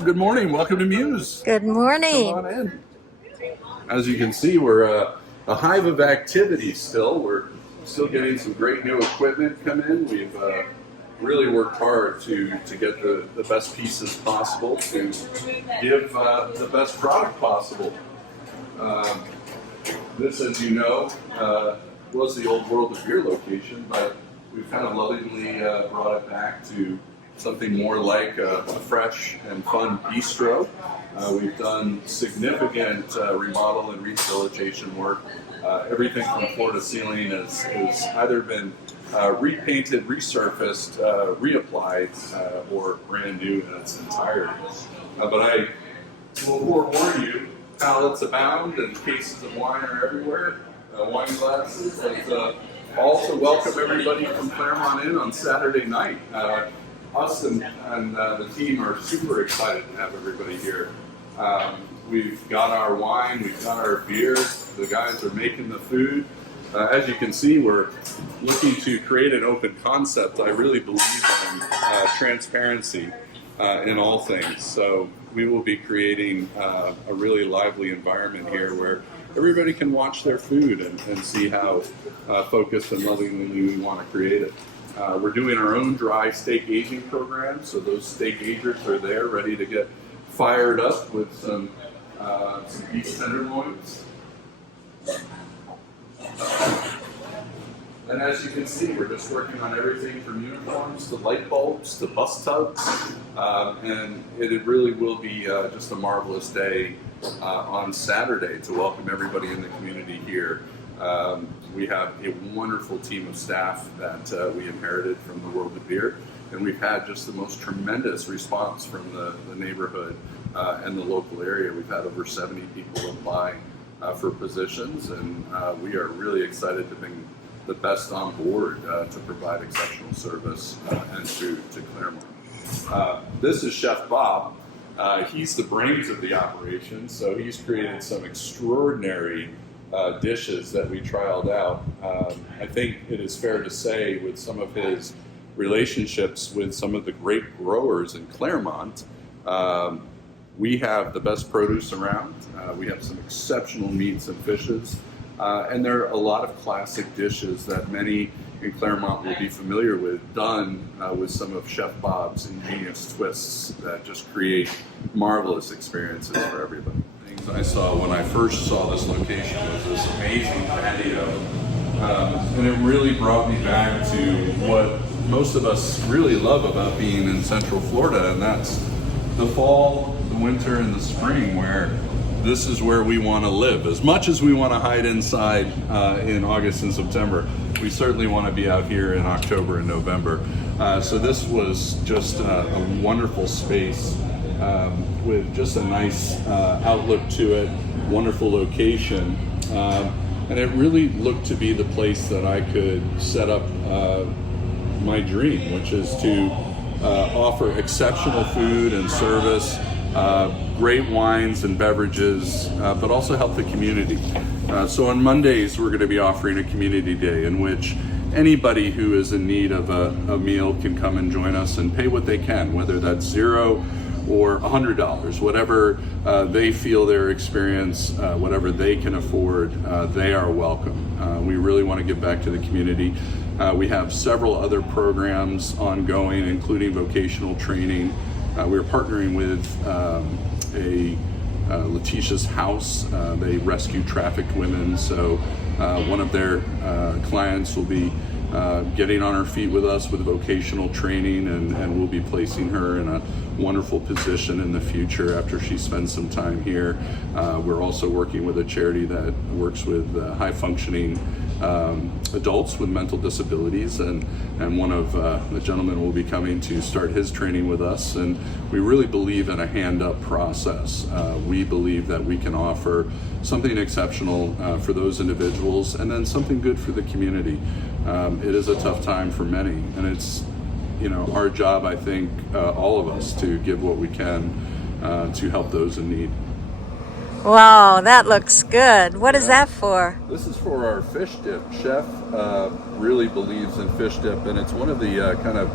Well, good morning. Welcome to Muse. Good Come morning. on in. As you can see, we're a hive of activity still. We're still getting some great new equipment come in. We've really worked hard to get the best pieces possible to give the best product possible. Um, this, as you know, was the old World of Beer location, but we've kind of lovingly brought it back to something more like a fresh and fun bistro. We've done significant remodel and rehabilitation work. Everything from floor to ceiling has either been repainted, resurfaced, reapplied, or brand new in its entirety. But I will forewarn you, pallets abound and cases of wine are everywhere, wine glasses. And also welcome everybody from Clermont in on Saturday night. Us and the team are super excited to have everybody here. We've got our wine, we've got our beer, the guys are making the food. As you can see, we're looking to create an open concept. I really believe in transparency in all things. So we will be creating a really lively environment here where everybody can watch their food and see how focused and lovingly we want to create it. We're doing our own dry steak aging program, so those steak agers are there ready to get fired up with some beef tenderloins. And as you can see, we're just working on everything from uniforms to light bulbs to bus tubs, and it really will be just a marvelous day on Saturday to welcome everybody in the community here. We have a wonderful team of staff that we inherited from the World of Beer, and we've had just the most tremendous response from the neighborhood and the local area. We've had over 70 people apply for positions, and we are really excited to bring the best on board to provide exceptional service and food to Clermont. This is Chef Bob. He's the brains of the operation, so he's created some extraordinary dishes that we trialed out. I think it is fair to say, with some of his relationships with some of the great growers in Clermont, we have the best produce around. We have some exceptional meats and fishes, and there are a lot of classic dishes that many in Clermont will be familiar with, done with some of Chef Bob's ingenious twists that just create marvelous experiences for everybody. Things I saw when I first saw this location was this amazing patio, and it really brought me back to what most of us really love about being in Central Florida, and that's the fall, the winter, and the spring, where this is where we want to live. As much as we want to hide inside in August and September, we certainly want to be out here in October and November. So this was just a wonderful space with just a nice outlook to it, wonderful location. And it really looked to be the place that I could set up my dream, which is to offer exceptional food and service, great wines and beverages, but also help the community. So on Mondays, we're going to be offering a community day in which anybody who is in need of a meal can come and join us and pay what they can, whether that's $0 or $100, whatever they feel their experience, whatever they can afford, they are welcome. We really want to give back to the community. We have several other programs ongoing, including vocational training. We're partnering with Letitia's House. They rescue trafficked women, so one of their clients will be getting on her feet with us with vocational training, and we'll be placing her in a wonderful position in the future after she spends some time here. We're also working with a charity that works with high functioning adults with mental disabilities, and one of the gentlemen will be coming to start his training with us, and we really believe in a hand-up process. We believe that we can offer something exceptional for those individuals, and then something good for the community. It is a tough time for many, and it's our job, I think, all of us, to give what we can to help those in need. Wow, that looks good. What is that for? This is for our fish dip. Chef really believes in fish dip, and it's one of the kind of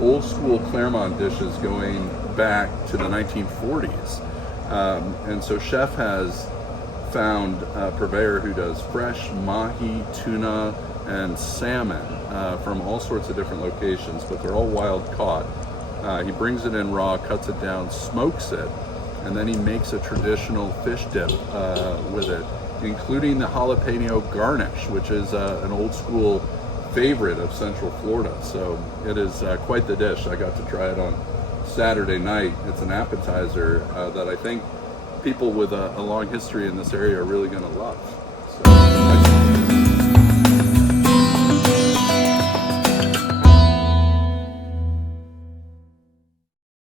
old school Clermont dishes, going back to the 1940s. And so Chef has found a purveyor who does fresh mahi, tuna, and salmon from all sorts of different locations, but they're all wild caught. He brings it in raw, cuts it down, smokes it, and then he makes a traditional fish dip with it, including the jalapeno garnish, which is an old school favorite of Central Florida. So it is quite the dish. I got to try it on Saturday night. It's an appetizer that I think people with a long history in this area are really going to love.